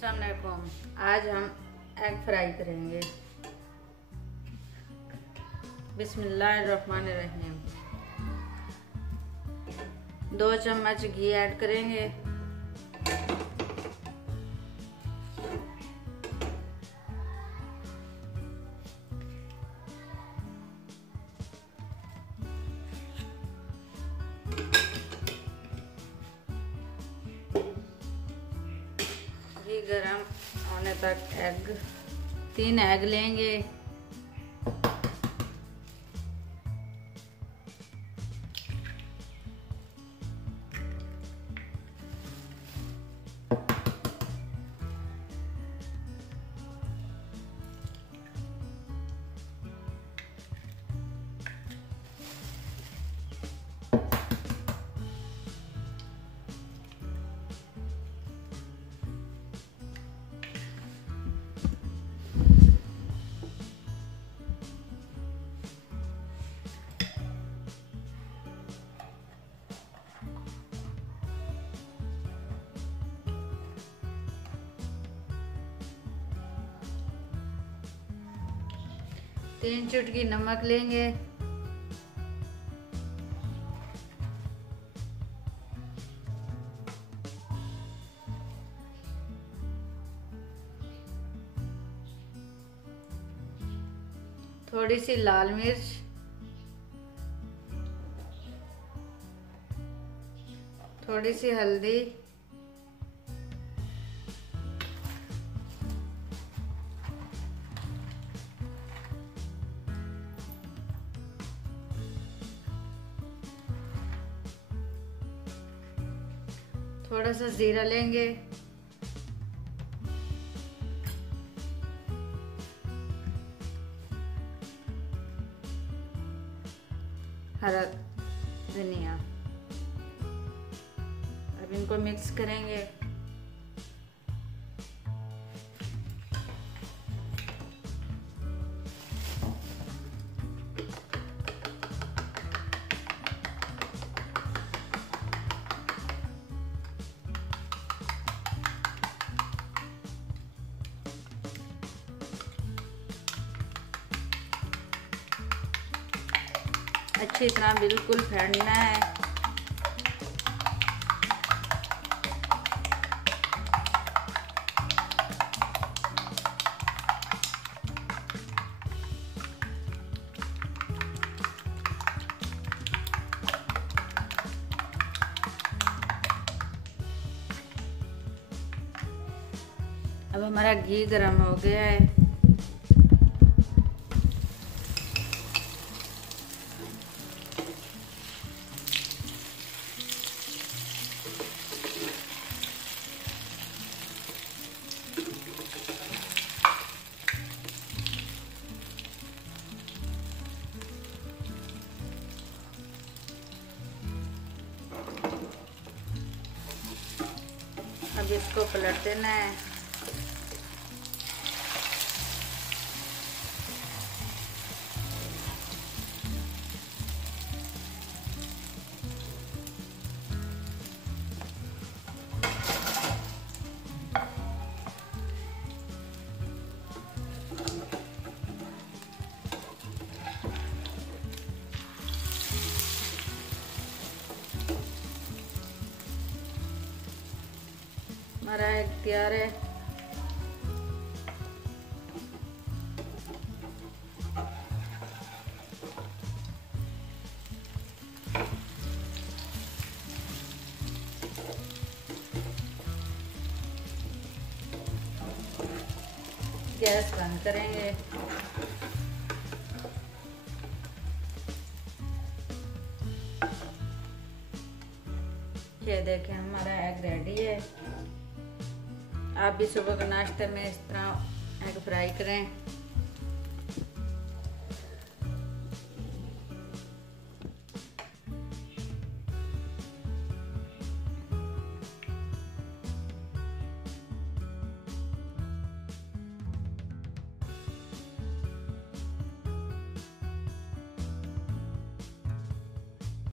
अस्सलाम वालेकुम। आज हम एग फ्राई करेंगे। बिस्मिल्लाहिर्रहमानिर्रहीम। 2 चम्मच घी ऐड करेंगे। घी गरम होने तक 3 एग लेंगे। तीन चुटकी नमक लेंगे। थोड़ी सी लाल मिर्च, थोड़ी सी हल्दी, थोड़ा सा जीरा लेंगे, हरा धनिया। अब इनको मिक्स करेंगे। अच्छी तरह बिल्कुल फेंटना है। अब हमारा घी गरम हो गया है। अब इसको पलट देना है। हमारा एग तैयार है। गैस बंद करेंगे। ये देखें हमारा एग रेडी है। आप भी सुबह के नाश्ते में इस तरह एग फ्राई करें।